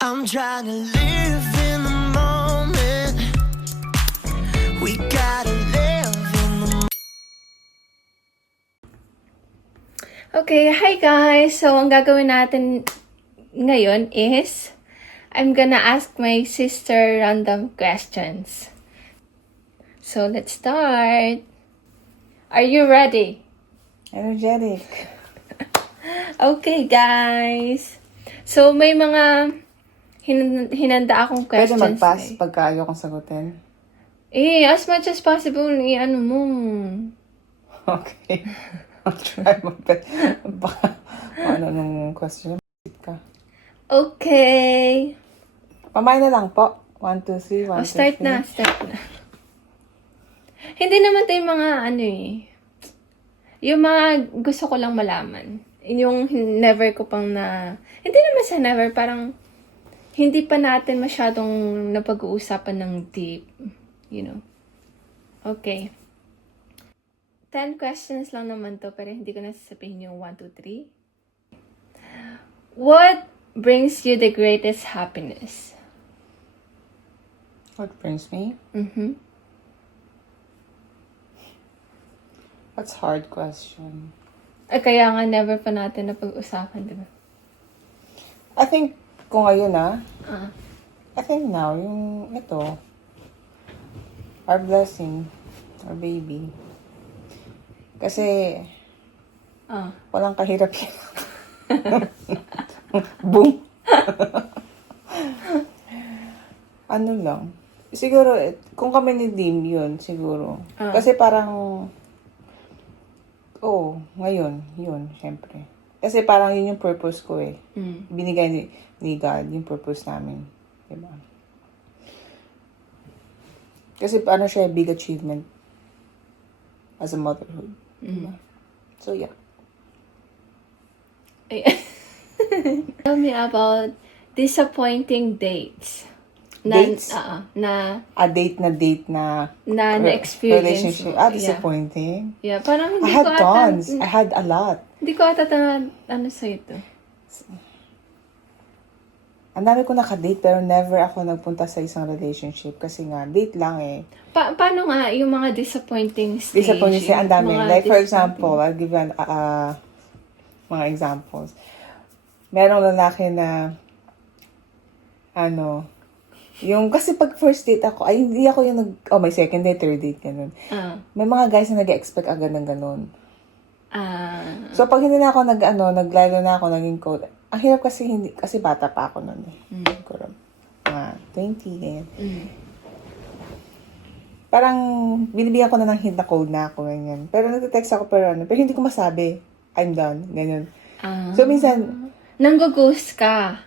I'm trying to live in the moment. We gotta live in the Okay, hi guys! So, ang gagawin natin ngayon is I'm gonna ask my sister random questions. So, let's start! Are you ready? Energetic. Okay, guys! So, may mga hinanda akong Pwede questions. mag-pass pagka ayaw kong sagutin. As much as possible, ano mo. Okay. I'll try my best. Baka, ano nung question ka? Okay! Pamay na lang po. 1, 2, 3, 1, 2, 3. Start na. Hindi naman tayo mga yung mga gusto ko lang malaman. Yung never ko pang hindi naman sa never, parang hindi pa natin masyadong napag-uusapan ng deep, you know. Okay. 10 questions lang naman to, pero hindi ko na sasabihin yung 1, 2, 3. What brings you the greatest happiness? What brings me? That's hard question. Kaya nga never pa natin napag-usapan, di ba? I think, kung ngayon I think now, yung ito, our blessing, our baby. Kasi, walang kahirap yan. Boom! Ano lang. Siguro, kung kami ni Dim, yun, siguro. Kasi parang, ngayon, yun, syempre. Kasi parang yun yung purpose ko eh. Binigay ni God yung purpose namin. Diba? Kasi ano siya, big achievement as a motherhood. Diba? So, yeah. Tell me about disappointing dates. Dates? Na Date na na-experience relationship. mo. Disappointing. Yeah, parang I had tons. I had a lot. Hindi ko ata sa'yo to. Ang dami ko nakadate pero never ako nagpunta sa isang relationship kasi nga, date lang eh. Paano nga yung mga disappointing stage? Disappointing siya, ang dami. Mga Like for disappointing- example, I'll give you mga examples. Merong lalaki na yung, kasi pag first date ako, ay hindi ako yung may second date, third date, ganun. May mga guys na nag-expect agad ng ganun. So, pag hindi na ako naglalo na ako, naging code, ang hirap kasi bata pa ako nun eh. Siguro, mga 20, ganyan. Parang, binibigyan ko na ng hint na code na ako, ganyan. Pero nag-text ako, pero hindi ko masabi, I'm done, ganyan. So, minsan, nanggo-ghost ka.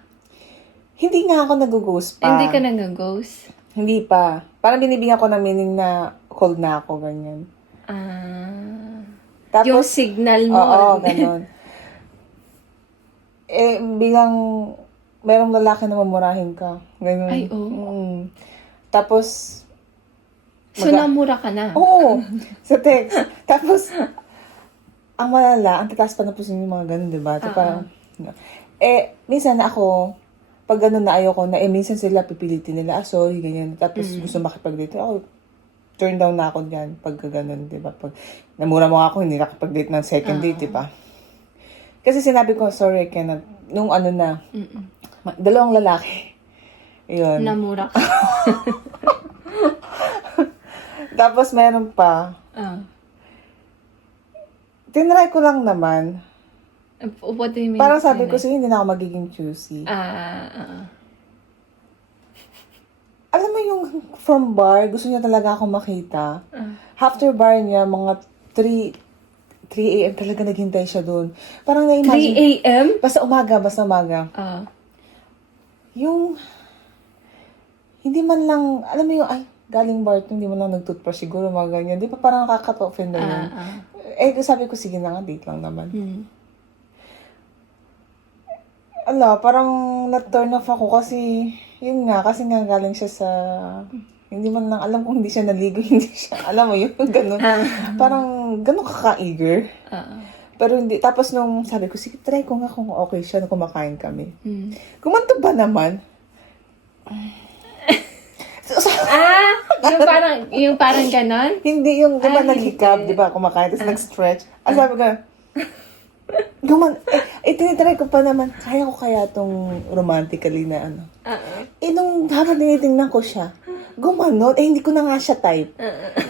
hindi nga ako nag-ghost pa. Hindi ka nang-ghost? Hindi pa. Parang binibigyan ko ng meaning na cold na ako, ganyan. Tapos, yung signal mo. Oo, ganun. Bilang merong lalaki na mamurahin ka. Ganun. Ay, oo. Tapos, So, namura ka na? Oo, sa text. Tapos, ang malala, ang tataas pa na po yung mga ganun, diba? So, parang, minsan ako, pag ganun na ayoko na, minsan sila pipilitin nila, sorry, ganyan. Tapos gusto makipag-date. Ako, turn down na ako dyan pag ganun, diba? Pag namura mo ako, hindi nakapag-date ng second date, diba? Kasi sinabi ko, sorry, cannot. Nung dalawang lalaki. Yun. Namura ka. Tapos meron pa. Tinry ko lang naman. What do you mean? Parang sabi ko sa'yo, hindi na ako magiging choosy. Alam mo yung from bar, gusto niya talaga ako makita. After bar niya, mga 3 a.m. talaga naghintay siya doon. Parang 3 na-imagine. a.m.? Basta umaga. Yung, hindi man lang, alam mo yung, galing bar to, hindi man lang nag-toothbrush siguro, mga ganyan. Di ba parang nakaka-offend na yun? Sabi ko, sige na nga, date lang naman. Parang na-turn off ako kasi, yun nga, kasi nga galing siya sa, hindi man lang, alam kung hindi siya naligo, hindi siya, alam mo yun, ganun. Parang, ganun kaka-eager. Pero hindi, tapos nung sabi ko, sige, try ko nga kung okay siya na kumakain kami. Kumantog ba naman? Yung parang ganon? Hindi yung, di ba, Ay, naghikab, hindi. di ba, kumakain, tapos nag-stretch. Ang sabi ko, tinitry ko pa naman, kaya ko kaya tong romantically na ano. Nung habang tinitingnan ko siya, gumanon, hindi ko na nga siya type.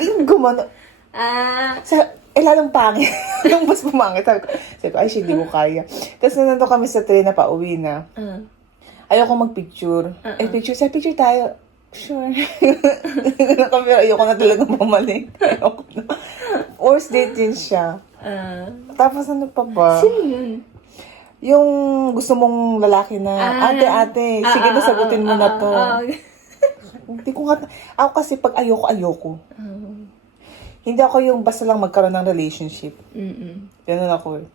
Yung gumanon, lalong pangit. Yung mas pumangit. Sabi ko, ay, shit, di ko kaya. Tapos nandun kami sa train na pauwi na. Ayoko magpicture. Picture tayo. Sure. Pero ayoko na talaga bumalik. Ayoko na. Worst date din siya. Tapos ano pa ba? Sino yun? Yung gusto mong lalaki na, ate, sige na sagutin mo na to. Hindi ko nga, ako kasi pag ayoko. Hindi ako yung basta lang magkaroon ng relationship. Ganun ako eh.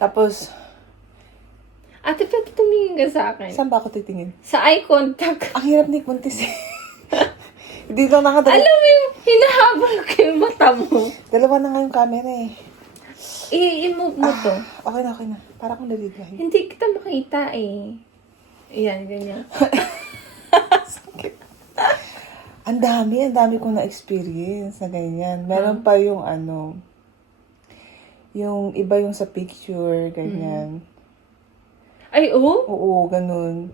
Tapos, ate, pwede tumingin ka sa akin. saan ba ako titingin? Sa eye contact. Ang hirap ni Kuntis eh. Hindi lang nakadala. Alam mo yung hinahabol ko yung mata mo. Dalawa na nga yung camera eh. I-move mo to. Okay na. Para akong naligahin. Hindi kita makita eh. Ayan, ganyan. Ang dami kong na-experience na ganyan. Meron pa yung ano, yung iba yung sa picture, ganyan. Ay, Oo, ganun.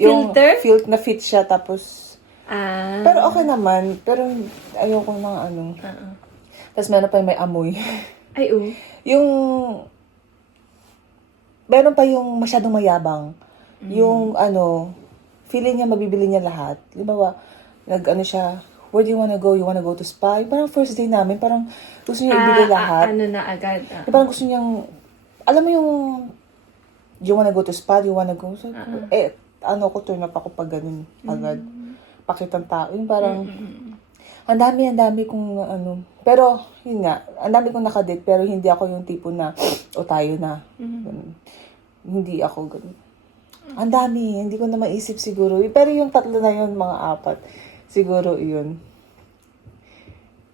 Filter? Yung na fit siya, tapos, Ah. pero okay naman, pero ayoko ng ano. Tapos meron pa yung may amoy. Ay, Yung, meron pa yung masyadong mayabang. Yung ano, feeling niya mabibili niya lahat. Di ba, nag-ano siya, where do you wanna go? You wanna go to spa? Yung parang first day namin, parang gusto niya ibili lahat. Ano na agad. Yung parang gusto niyang, alam mo yung, do you wanna go to spa? Do you wanna go? So, ano ko, turn up ako pag ganun agad. Pakitang tao. Yung parang, ang dami kong ano. Pero, yun nga, ang dami kong nakadate, pero hindi ako yung tipo na, o tayo na. Ganun. Hindi ako ganun. Ang dami, hindi ko na maisip siguro. Pero yung tatlo na yun, mga apat, siguro yun.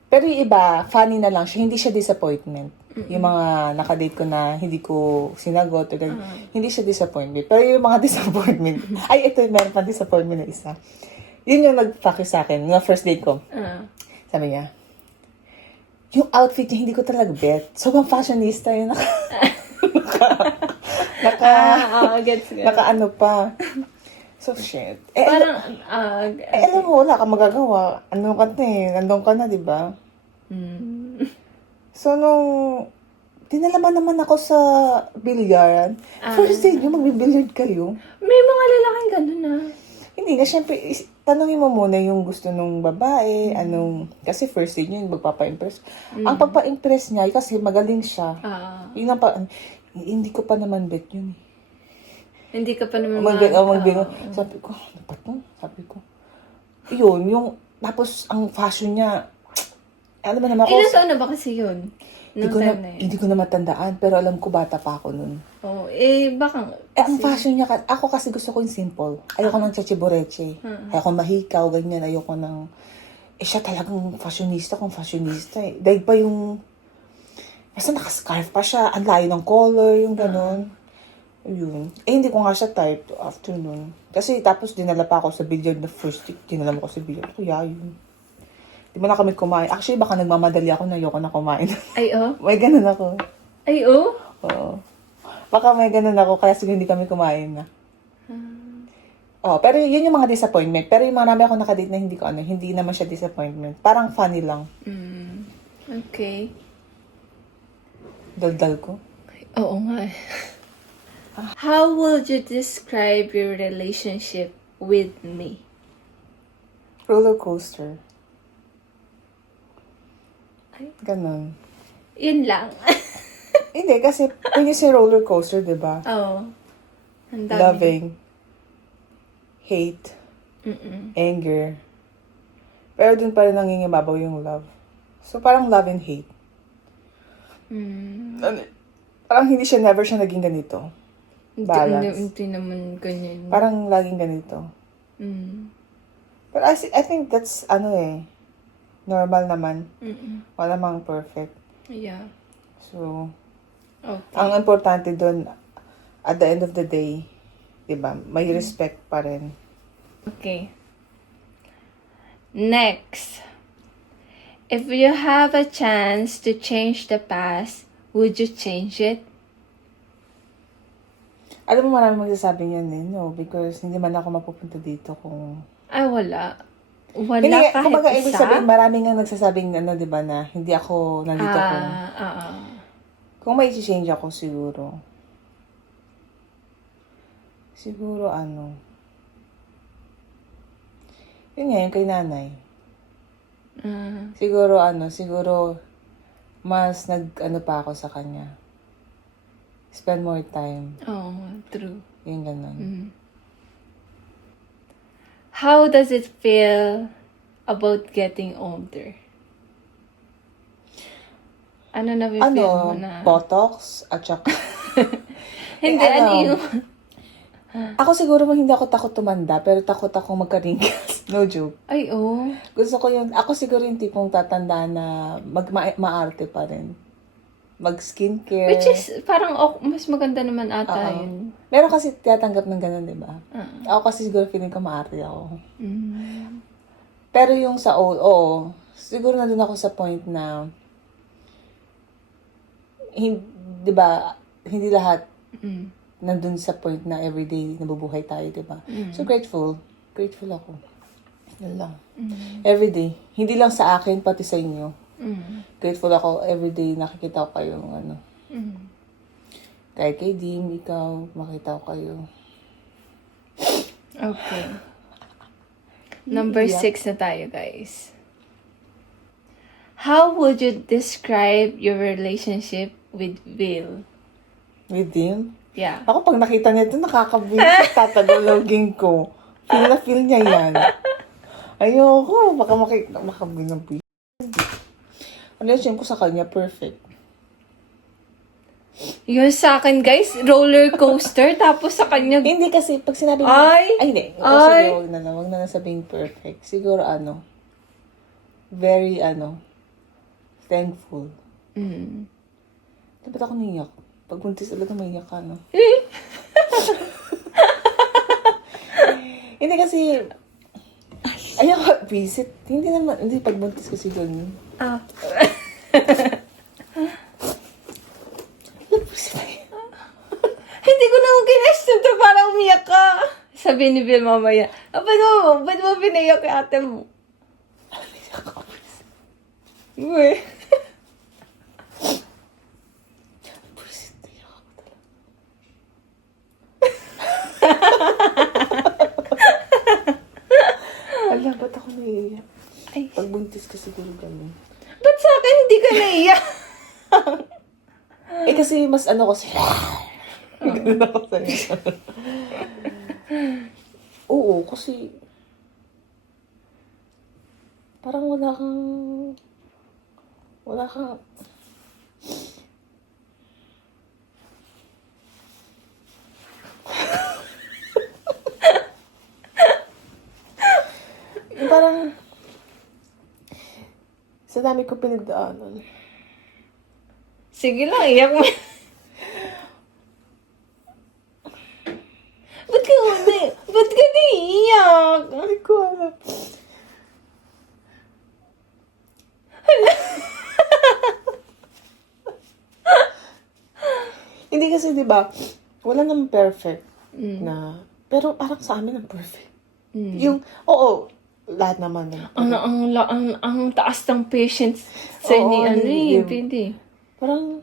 Pero yung iba, funny na lang siya. Hindi siya disappointment. Yung mga nakadate ko na hindi ko sinagot, o ganun, hindi siya disappointment. Pero yung mga disappointment, ay, ito, meron pang disappointment na isa. Yun yung nag-fuck sa akin, yung first date ko. Sabi niya, yung outfit niya, hindi ko talaga bet. Sobrang fashionista yun. Gets. Naka ano pa. So, shit. Parang, Alam mo, wala kang magagawa. Nandun ka na, di ba? So, nung dinalaman naman ako sa bilyaran, first day nyo, magbibilyard kayo. may mga lalaking ganun na. Hindi na, syempre, tanongin mo muna yung gusto nung babae, kasi first day nyo, yung magpapa-impress. Ang pagpa-impress niya, kasi magaling siya. Yun ang hindi ko pa naman bet yun eh. Hindi ka pa naman Magbingo. Sabi ko, ano ba to? Sabi ko. Yun, tapos ang fashion niya, alam mo naman ako. Ilan taon na ba kasi yun? Hindi ko na matandaan, pero alam ko bata pa ako nun. Baka. Ang fashion niya, ako kasi gusto ko yung simple. Ayoko ng chachiboreche. Ayoko mahikaw, ganyan. Ayoko ng, siya talagang fashionista kung fashionista eh. Dahil pa yung, basta nakascarf pa siya, ang layo ng color, yung gano'n. Yun. Hindi ko nga siya type after nun. Kasi tapos dinala pa ako sa billiard na first week. Dinala mo ko sa billiard. Kuya, yun. Di ba na kami kumain? Actually, baka nagmamadali ako na ayoko na kumain. Ay, May ganun ako. Ay, Oo. Baka may ganun ako, kaya siguro hindi kami kumain na. Pero yun yung mga disappointment. Pero yung mga namin ako nakadate na hindi naman siya disappointment. Parang funny lang. Okay. Daldal ko. Oo nga. How would you describe your relationship with me? Roller coaster. Ay. Ganun. Yun lang. Hindi, kasi when you say roller coaster, di ba? Ang dami. Loving, hate, anger. Pero dun pa rin nangingibabaw yung love. So, parang love and hate. Parang never siya naging ganito. Balance. Hindi naman ganyan. Parang laging ganito. But I think that's, normal naman. Wala mang perfect. Yeah. So, Okay. ang importante dun, at the end of the day, diba, may respect pa rin. Okay. Next. If you have a chance to change the past, would you change it? Alam mo, marami magsasabi niyan eh. No, because hindi man ako mapupunta dito kung... Ay, wala. Wala Hindi, kahit kumbaga, ibig isa? sabihin, maraming nga nagsasabing, ano, di ba, na hindi ako nandito kung... Oo. Kung may change ako, siguro. Siguro, ano... Yun nga, yung kay nanay. Siguro, siguro, mas ano pa ako sa kanya. Spend more time. Oh, true. Yung ganun. How does it feel about getting older? Ano na-feel mo na? Botox, at saka... Hindi, ano yung... Ako siguro hindi ako takot tumanda, pero takot akong magka-wrinkles. No joke. Ay, oh. Gusto ko yun. Ako siguro yung tipong tatanda na maarte pa rin. Mag-skincare. Which is, parang mas maganda naman ata yun. Meron kasi tiyatanggap ng ganun, di ba? Ako kasi siguro feeling ko maarte ako. Pero yung sa old, oo. Siguro na dun ako sa point na di ba, hindi lahat nandun sa point na everyday nabubuhay tayo, di ba? So, grateful. Grateful ako. Yan lang. Everyday. Hindi lang sa akin, pati sa inyo. Grateful ako everyday nakikita ko kayo kahit kay Dim, ikaw, makita ko kayo. Okay. Number 6 na tayo, guys. How would you describe your relationship with Will? With Dim? Yeah. Ako pag nakita niya ito, nakakabilis, tatalogin ko. Feel na feel niya yan. Ayoko, baka makabinabis. Relation ko sa kanya, perfect. Yun sa akin, guys, roller coaster, tapos sa kanya... Hindi kasi, pag sinabi mo... hindi. Ay! Huwag na lang sabing perfect. Siguro, very, thankful. Dapat ako niyak. Pag buntis talaga maiyak ka, no? Hindi kasi... Ayoko, visit. Hindi pag buntis kasi ganun. Hindi ko na ginestion to para umiyak ka. Sabi ni Bill mamaya, ba't mo pinayak kay ate mo? Uy. Alam, ba't ako naiiyak? Ay. Pag buntis kasi siguro ganun. Ba't sa akin hindi ka naiyak? Kasi mas kasi... Ganun ako sa'yo. Oo, kasi... Parang wala kang... Parang... Sa dami ko pinagdaanan. Sige lang, iyak mo. Ba't ka naiiyak? Hindi ko alam. Hindi kasi, di ba, wala namang perfect na, pero parang sa amin ang perfect. Yung, lahat naman. Ang taas ng patience sa Oo, Pindi. Parang,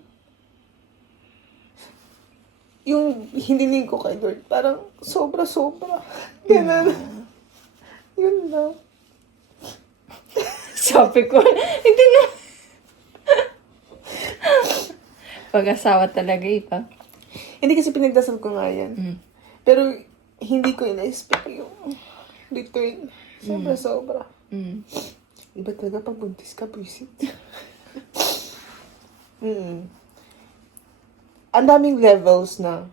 yung hiniling ko kay Lord, parang sobra-sobra. Ganun. Yun lang. Sabi ko, hindi na. Pag-asawa talaga iba. Hindi kasi pinagdasal ko nga yan. Pero, hindi ko ina-expect yung return. Sobra-sobra. Iba talaga pag buntis ka, visit. Ang daming levels na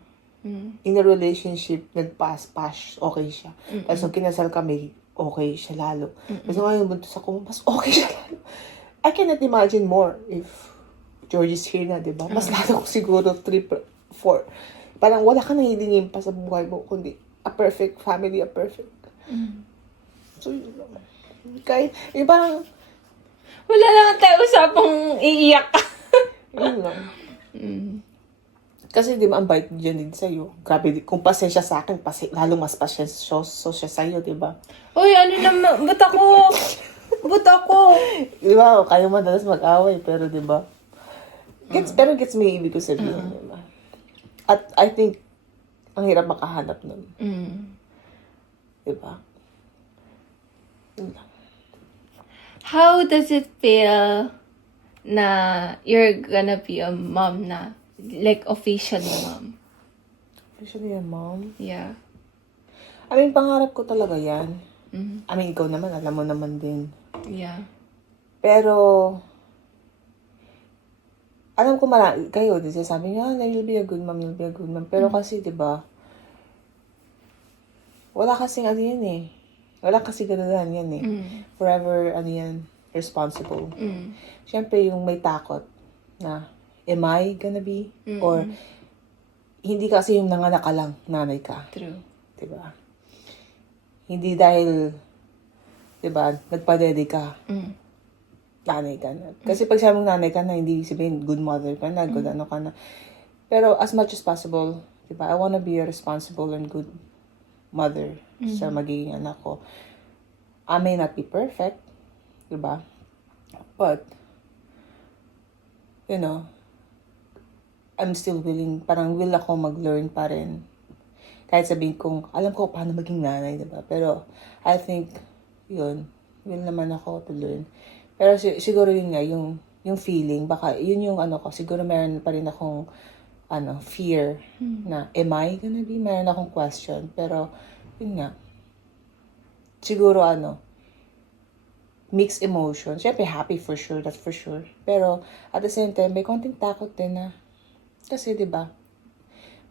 in a relationship, nag-pass, okay siya. Tapos nung kinasal kami, okay siya lalo. Tapos ngayon buntis ako, mas okay siya lalo. I cannot imagine more if George is here na, di ba? Mas lalo ko siguro 3, 4. Parang wala ka nang hilingin pa sa buhay mo, kundi a perfect family, a perfect So, kahit, yung parang, Wala lang tayo usapang iiyak ka. yun lang. Kasi di ba, ang bait dyan din sa'yo. Grabe, kung pasensya sa akin, lalong mas pasensyoso siya sa'yo, di ba? Uy, ano naman, ba't ako? Ba't ako? Di ba, kayo madalas mag-away, pero di ba? Pero gets mo yung ibig ko sabihin, di ba? At I think, ang hirap makahanap nun. Di ba? Yun lang. How does it feel na you're gonna be a mom na? Like, officially mom. Actually, yan, mom. Yeah. I mean, pangarap ko talaga yan. Mhm. I mean, ikaw naman, alam mo naman din. Yeah. Pero, alam ko kayo, di sabi niyo, you'll be a good mom, you'll be a good mom. Pero kasi, di ba, wala kasing ano yan eh. Wala kasi gano'n yan eh. Forever, ano yan, responsible. Siyempre, yung may takot na, am I gonna be? Or, hindi kasi yung nanganak ka lang, nanay ka. True. Diba? Hindi dahil, diba, nagpadede ka, nanay ka na. Kasi pag sabi mong nanay ka na, hindi sabihin good mother ka na, good ano ka na. Pero as much as possible, diba, I wanna be a responsible and good mother sa magiging anak ko. I may not be perfect, diba? But, you know, I'm still willing, parang will ako mag-learn pa rin. Kahit sabihin kong, alam ko paano maging nanay, diba? Pero, I think, yun, will naman ako to learn. Pero siguro yun nga, yung feeling, baka yun yung ano ko, siguro meron pa rin akong, fear na, am I gonna be? Meron akong question. Pero, yun nga, siguro mixed emotion. Siyempre, happy for sure, that's for sure. Pero, at the same time, may konting takot din na, kasi, di ba,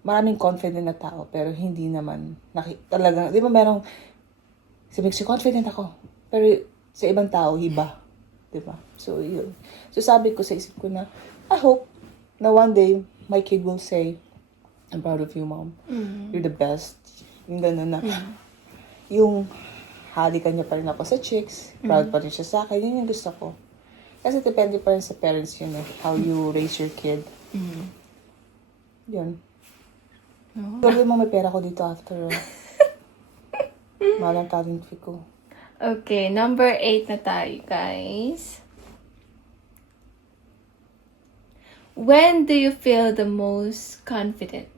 maraming confident na tao, pero hindi naman, talagang, di ba merong, sabi ko, confident ako, pero sa ibang tao, iba. Di ba? So, yun. So, sabi ko sa isip ko na, I hope na one day, my kid will say, I'm proud of you, mom. You're the best. Yung gano'n na, yung halikan niya pa rin ako sa chicks, proud pa rin siya sa akin, yun yung gusto ko. Kasi depende pa rin sa parents yun eh, how you raise your kid. Yun. Sabi mo may pera ko dito after. Malang talent fee ko. Okay, number 8 na tayo, guys. When do you feel the most confident?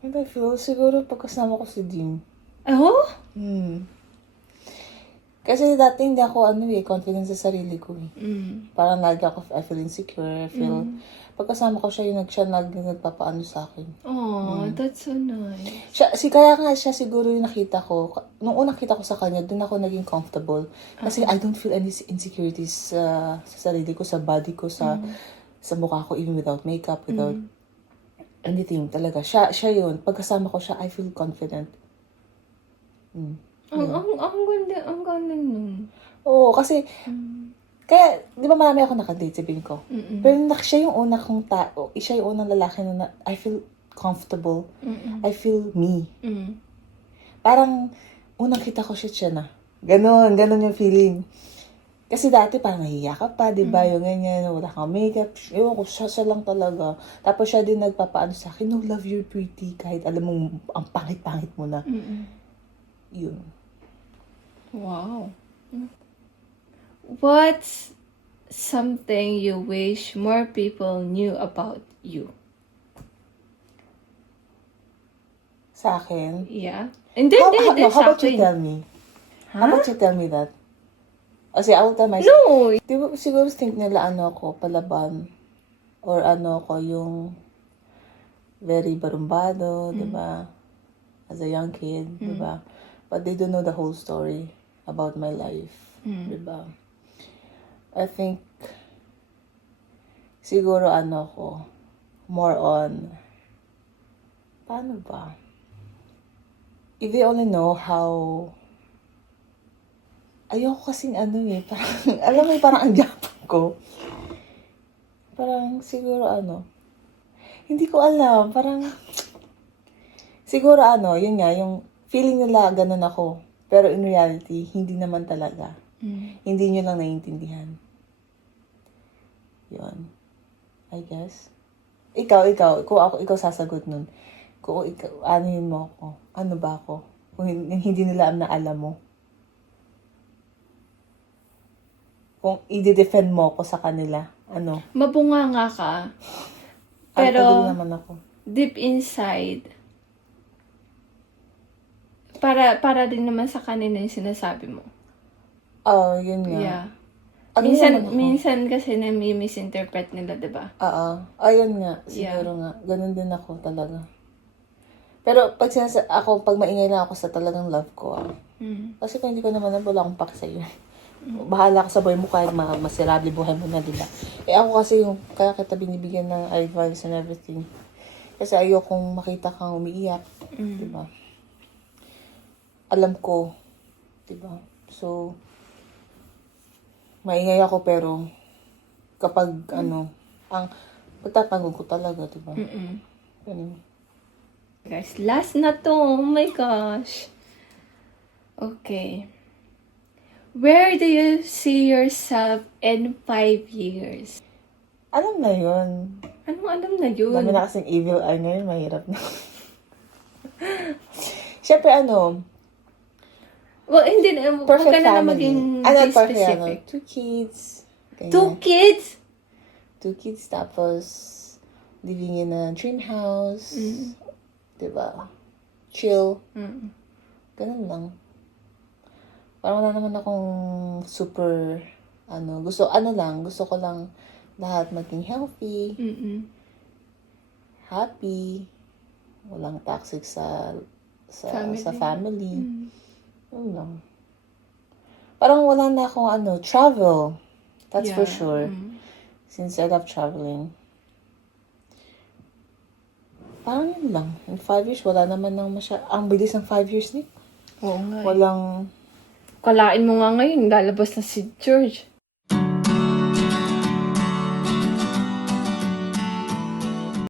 And I feel, siguro pagkasama ko si Dim. Oh? Kasi dati hindi ako confident sa sarili ko eh. Parang lagi ako, I feel insecure, I feel, pagkasama ko siya, siya nagpapaano sa akin. Oh, that's so nice. Kaya nga siya siguro yung nakita ko, nung unang kita ko sa kanya, dun ako naging comfortable. Kasi I don't feel any insecurities sa sarili ko, sa body ko, sa mukha ko, even without makeup, without anything talaga. Siya yun. Pagkasama ko siya, I feel confident. Ang ganda nun. Oo, kasi, kaya, di ba marami ako nakadate, sabihin ko. Pero siya yung unang kong tao, siya yung unang lalaki na I feel comfortable. I feel me. Parang, unang kita ko siya na. Ganon yung feeling. Kasi dati parang nahiya ka pa, di ba? Yung ganyan, wala kang makeup. Ewan ko, siya lang talaga. Tapos siya din nagpapaano sa akin, no, love, you're pretty. Kahit alam mo, ang pangit-pangit mo na. Yun. Wow. What's something you wish more people knew about you? Sa akin? Yeah. And then, How about you tell me? How about you tell me that? Kasi I will tell myself. No! Di ba siguro think nila ako, palaban. Or ako, yung very barumbado, di ba? As a young kid, di ba? But they don't know the whole story about my life, di ba? I think, siguro ako, more on, paano ba? If they only know how, ayoko kasing parang, alam mo parang ang japon ko. Parang siguro hindi ko alam, parang, siguro yun nga, yung feeling nila ganun ako. Pero in reality, hindi naman talaga. Mm. Hindi nyo lang naiintindihan. Yun. I guess. Ikaw sasagot nun. Kung ikaw, anuhin mo ako. Ano ba ako? Kung hindi nila alam mo. Kung i-defend mo ako sa kanila. Ano? Mabunganga ka. Pero, Pero, naman ako. deep inside, para din naman sa kanila yung sinasabi mo. Oh, yun nga. Yeah. Ano naman ako? Minsan kasi misinterpret nila, diba? Oo. Ayun nga. Siguro nga. Ganun din ako talaga. Pero pag pag maingay lang ako sa talagang love ko, Mm. kasi kung hindi ko naman wala akong pake sa'yo. Bahala ka sa buhay mo kahit masirable buhay mo na, diba? Ako kasi kaya kita binibigyan ng advice and everything. Kasi ayokong makita kang umiiyak, diba? Alam ko, diba? So, maingay ako pero kapag ang pagtatanggol ko talaga, diba? Ganun. Guys, last na to. Oh my gosh. Okay. Where do you see yourself in 5 years? Alam na yun. Anong alam na yun? Dami na kasing evil eye ngayon, mahirap na. Siyempre, Well, hindi na. Huwag perfect ka na family. maging Perfect, specific. 2 kids. Ganyan. 2 kids? 2 kids, tapos living in a dream house. Diba? Chill. Mm. Ganun lang. Parang wala naman akong super, gusto ko lang lahat maging healthy, Mm-mm. happy, walang toxic sa Family. family. Yun lang. Parang wala na akong travel. That's for Yeah. sure. Since I love traveling. Parang yun lang. In 5 years, wala naman nang ang bilis ng 5 years, Nick. Oo nga. Walang, Kalain mo nga ngayon, lalabas na si George.